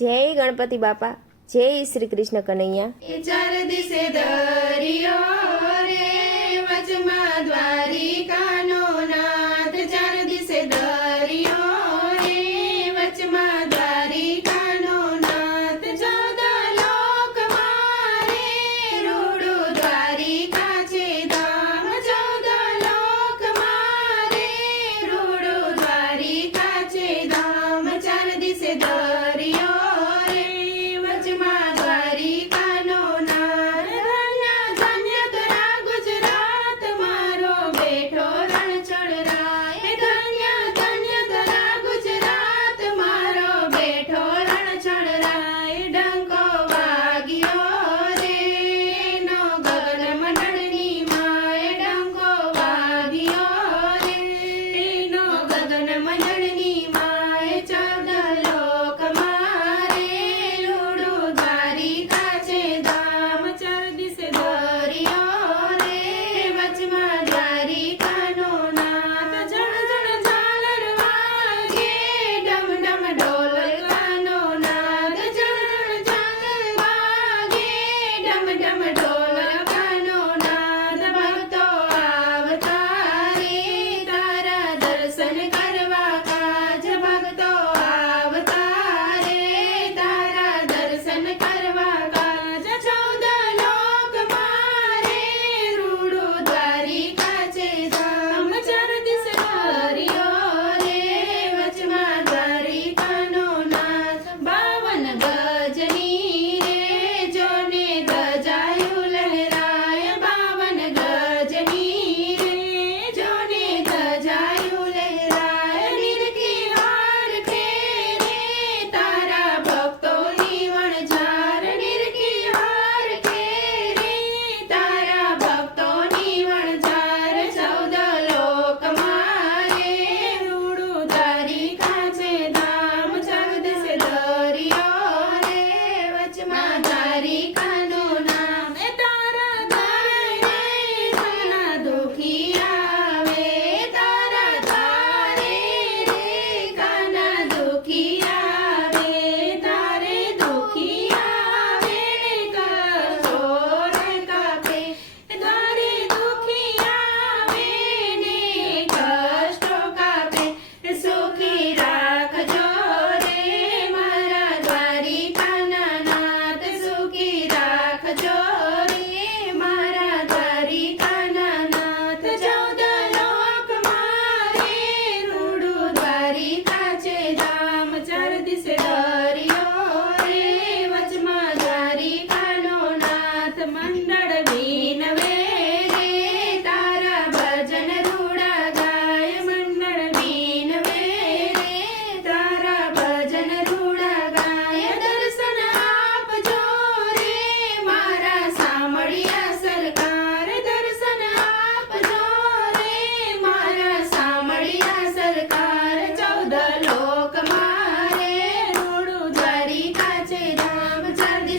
જય ગણપતિ બાપા, જય શ્રી કૃષ્ણ કનૈયા। એ ચાર દિશે દરિયો રે વચમાં દ્વારિકાનો નાથ, ચાર દિશે દરિયો રે વચમાં દ્વારિકાનો નાથ, ચૌદ લોક મારે રૂડું દ્વારિકા છે ધામ, ચૌદ લોક મારે રૂડું દ્વારિકા છે ધામ, ચાર દિશે દરિયો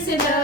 Sit down.